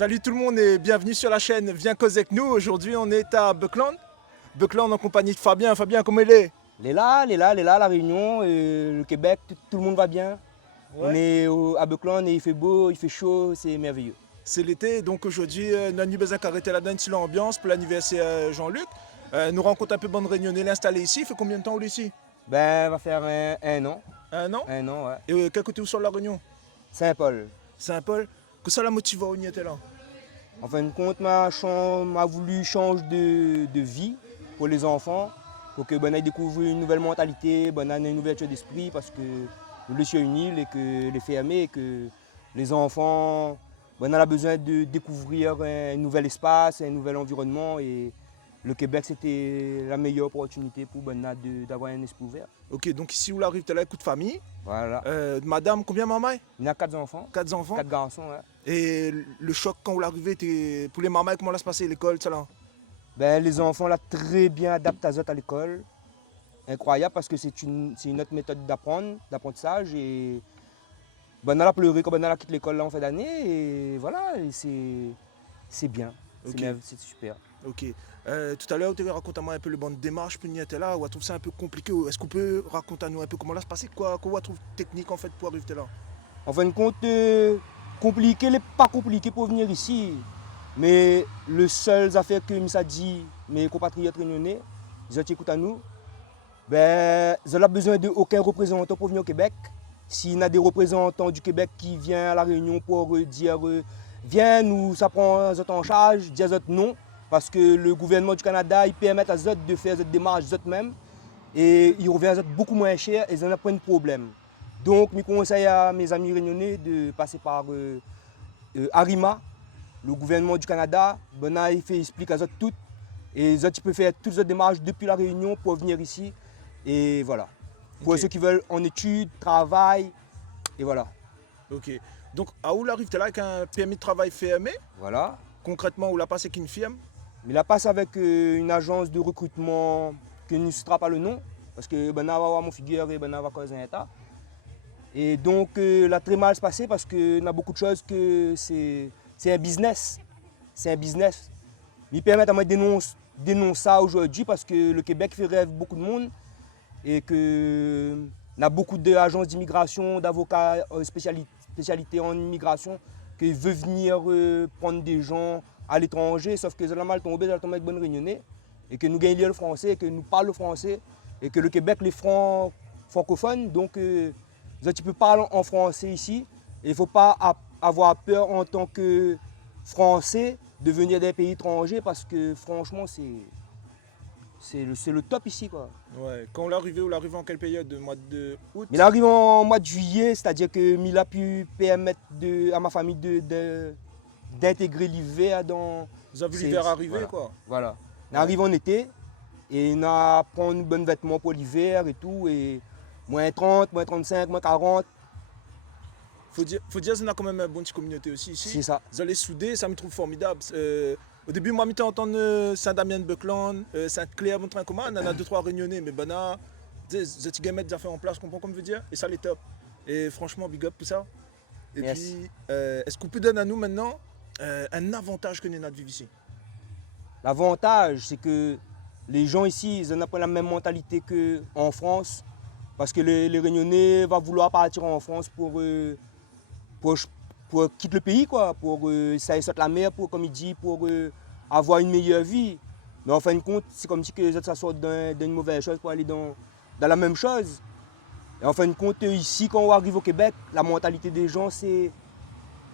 Salut tout le monde et bienvenue sur la chaîne Viens causer avec nous. Aujourd'hui on est à Buckland. Buckland en compagnie de Fabien. Fabien, comment il est? La Réunion, le Québec, tout le monde va bien. On Ouais. est à Buckland et il fait beau, il fait chaud, c'est merveilleux. C'est l'été, donc aujourd'hui Nanu Bezak a arrêté la danse sur l'ambiance pour l'anniversaire Jean-Luc. Nous rencontre un peu bande réunionnais l'installer ici. Il fait combien de temps où ici? Ben, va faire un an. Un an. Un an, ouais. Et quel côté où sur la Réunion? Saint-Paul. Saint-Paul. Que ça la motive où était là? En fin de compte, m'a voulu changer de vie pour les enfants, pour que ben, ils découvrent une nouvelle mentalité, ben, une ouverture d'esprit, parce que le c'est une île et que les fermés, et que les enfants ben, ont besoin de découvrir un nouvel espace, un nouvel environnement. Et le Québec, c'était la meilleure opportunité pour ben, d'avoir un esprit ouvert. Ok, donc ici où l'arrive, t'es là, coup de famille. Voilà. Madame, combien maman? Il y a 4 enfants. 4 enfants. 4 garçons, ouais. Et le choc quand vous l'arrivez, pour les mamans, comment ça se passait l'école, ça là? Ben, les enfants là très bien adaptés à l'école. Incroyable parce que c'est une autre méthode d'apprentissage. Et ben, on a pleuré quand on a quitté l'école en fin d'année. Et voilà, c'est bien. Ok. C'est super. Ok. Tout à l'heure, tu raconté à moi un peu le bon de démarche pour y être là. On trouve ça un peu compliqué. Est-ce qu'on peut raconter à nous un peu comment là se passait? Quoi on trouve technique en fait pour arriver là? En fin de compte, compliqué, pas compliqué pour venir ici. Mais le seul affaire que Missa dit, mes compatriotes réunionnais, ils écoutent à nous, ben, ils n'ont besoin d'aucun représentant pour venir au Québec. S'il y a des représentants du Québec qui viennent à la Réunion pour dire viens, nous, ça prend en charge, dire non. Parce que le gouvernement du Canada, il permet à eux de faire cette démarche eux-mêmes. Et il revient beaucoup moins cher et ils n'ont pas de problème. Donc, je conseille à mes amis réunionnais de passer par Arima, le gouvernement du Canada. Bena, il explique à eux tout. Et eux, ils peuvent faire toutes les démarches depuis la Réunion pour venir ici. Et voilà. Pour Ok. ceux qui veulent en études, travail, et voilà. Ok. Donc, à où arrive là avec un permis de travail fermé? Voilà. Concrètement, où la passe avec une firme? Mais la passe avec une agence de recrutement qui ne citera pas le nom, parce que ben va voir mon figure et ben va causer un état. Et donc là très mal se passer parce qu'il y a beaucoup de choses que c'est un business. C'est un business. Il permet de dénoncer ça aujourd'hui parce que le Québec fait rêve beaucoup de monde et que y a beaucoup d'agences d'immigration, d'avocats spécialité en immigration qui veulent venir prendre des gens à l'étranger, sauf que c'est mal tombé, avec bonne réunionnais, et que nous gagnons le français, et que nous parlons le français, et que le Québec, les francophones, donc tu peux parler en français ici, et il ne faut pas avoir peur en tant que Français de venir des pays étrangers, parce que franchement, c'est le top ici, quoi. Ouais. Quand on l'arrive en quelle période? De mois de août? Mais il arrive en mois de juillet, c'est-à-dire que il a pu permettre à ma famille d'intégrer l'hiver dans... Vous avez vu l'hiver arriver, voilà. quoi. Voilà. On Ouais. arrive en été et on a pris de bons vêtements pour l'hiver et tout. Et moins 30, moins 35, moins 40. Faut dire qu'on a quand même une bonne petite communauté aussi ici. C'est ça. Vous allez souder, ça me trouve formidable. Au début, moi, j'étais entendu Saint-Damien de Buckland, Sainte-Claire, mon train commun, on en a 2-3 réunionnais, mais ben là, vous avez mettre des affaires en place, comprends comme je veux dire? Et ça, les top. Et franchement, big up pour ça. Et Yes. puis, est-ce qu'on peut donner à nous maintenant un avantage que nous avons de vivre ici? L'avantage, c'est que les gens ici, ils n'ont pas la même mentalité qu'en France. Parce que les Réunionnais vont vouloir partir en France pour quitter le pays, quoi, pour ça saute la mer, pour, comme il dit, pour avoir une meilleure vie. Mais en fin de compte, c'est comme si que les autres sortent d'une mauvaise chose pour aller dans la même chose. Et en fin de compte, ici, quand on arrive au Québec, la mentalité des gens, c'est...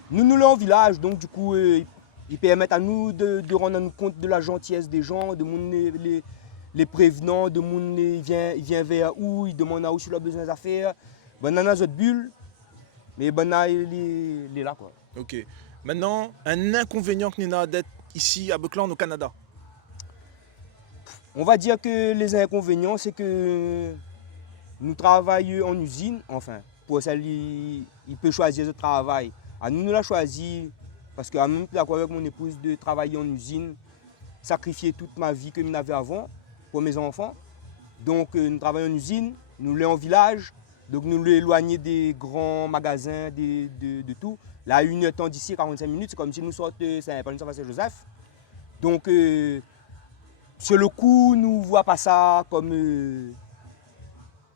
Nous l'avons en village, donc du coup, ils permettent à nous de rendre nous compte de la gentillesse des gens, de monde les prévenants, de monde il vient vers où, il demande à où sur leurs besoins à faire. Ben, on a notre bulle, mais ben, il est là, quoi. Ok. Maintenant, un inconvénient que nous avons d'être ici à Buckland au Canada. On va dire que les inconvénients, c'est que nous travaillons en usine, enfin, pour ça, il peut choisir ce travail. À nous, nous l'a choisi parce que même d'accord avec mon épouse de travailler en usine, sacrifier toute ma vie que j'avais avant pour mes enfants. Donc, nous travaillons en usine, nous l'avons en village, donc nous l'éloigner des grands magasins, de tout. Là, 1h d'ici, 45 minutes, c'est comme si nous sortions Saint-Joseph. Donc, sur le coup, nous ne voyons pas ça comme.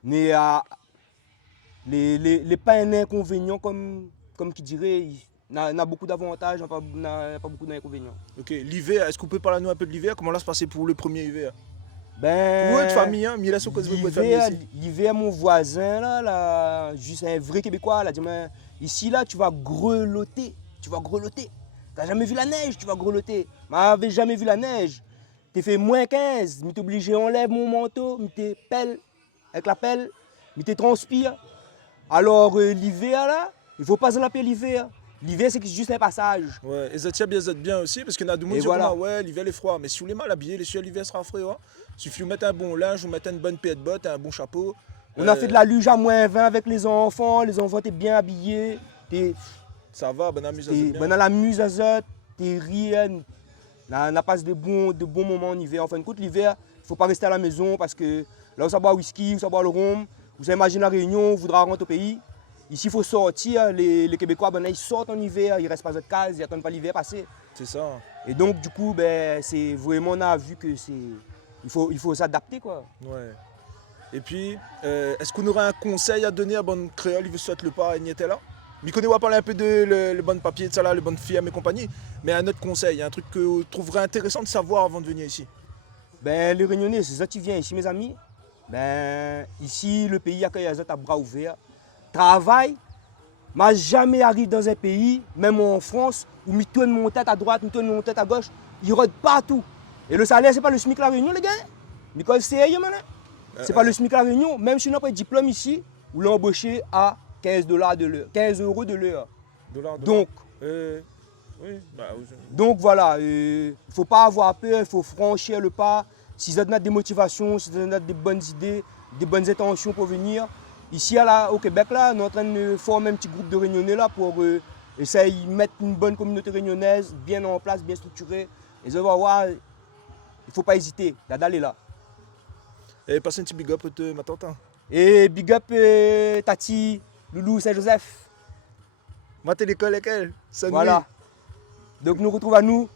Mais les pas un inconvénient, comme qui dirait, il y a beaucoup d'avantages, il n'y a pas beaucoup d'inconvénients. Ok, l'hiver, est-ce qu'on peut parler à nous un peu de l'hiver? Comment là se passait pour le premier hiver? Ben, Pour votre famille, hein, Mila Soko, pour votre famille ici. l'hiver, mon voisin, juste un vrai Québécois, là, dit, mais ici, là, tu vas grelotter. Tu vas grelotter. Tu n'as jamais vu la neige, tu vas grelotter. Je n'avais jamais vu la neige. Tu fait moins 15, je t'ai obligé, enlève mon manteau, je t'ai pelle, avec la pelle, je t'ai transpire. Alors, l'hiver, là, il ne faut pas s'en l'hiver. L'hiver, c'est juste un passage. Ouais, et ça tient bien, ça bien aussi, parce qu'il y en a du monde qui voilà. disent, ouais, l'hiver est froid. Mais si vous voulez mal habiller, l'hiver sera frais. Ouais. Il suffit de mettre un bon linge, vous mettre une bonne paire de bottes, un bon chapeau. On a fait de la luge à moins 20 avec les enfants t'es bien habillé. Ça va, ben amuse à ben la muse à zot, t'es rien. On a passé de bons moments en hiver. En fin de compte, l'hiver, il ne faut pas rester à la maison parce que là où ça boit whisky, où ça boit le rhum, vous imaginez la Réunion, on voudra rentrer au pays. Ici, il faut sortir. Les Québécois, ben, ils sortent en hiver, ils ne restent pas à case, ils n'attendent pas l'hiver passer. C'est ça. Et donc, du coup, ben, c'est vraiment, on a vu que il faut s'adapter, quoi. Ouais. Et puis, est-ce qu'on aurait un conseil à donner à bon créole, il veut souhaiter le pas, il était là? Mais on va parler un peu de le bon papier de ça là, le bon firme et compagnie. Mais un autre conseil, un truc que vous trouverez intéressant de savoir avant de venir ici. Ben, les Réunionnais, c'est ça qui vient ici, mes amis. Ben, ici, le pays accueille les autres à bras ouverts. Travail, mais jamais arrive dans un pays, même en France, où il tourne mon tête à droite, il tourne mon tête à gauche, il rôde partout. Et le salaire, c'est pas le SMIC la Réunion, les gars. Mais c'est sérieux, maintenant. C'est pas le SMIC la Réunion. Même si on n'a pas de diplôme ici, vous l'embauchez à 15 $ de l'heure, 15 € de l'heure. Donc, oui, donc voilà, il ne faut pas avoir peur, il faut franchir le pas. Si vous avez des motivations, si vous avez des bonnes idées, des bonnes intentions pour venir, ici au Québec, là, on est en train de former un petit groupe de Réunionnais là, pour essayer de mettre une bonne communauté réunionnaise bien en place, bien structurée. Et vous allez voir, il ne faut pas hésiter d'aller là. Et passez un petit big up de ma tante. Et big up Tati, Loulou, Saint-Joseph. Moi, t'es l'école avec elle. Voilà. Donc nous retrouvons à nous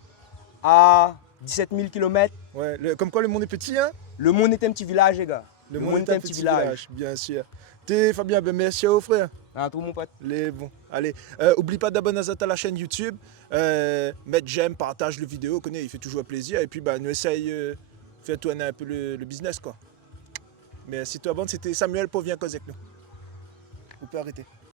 à 17 000 km. Ouais, comme quoi le monde est petit, hein? Le monde est un petit village, les gars. Le monde est un petit village, bien sûr. T'es Fabien, ben merci à vous, frère. À tout mon pote. Bon, allez, oublie pas d'abonner à la chaîne YouTube, mettre j'aime, partage le vidéo, il fait toujours plaisir. Et puis, bah, nous essaye de faire tourner un peu le business, quoi. Mais si toi, bon, c'était Samuel pour venir causer avec nous. Vous pouvez arrêter.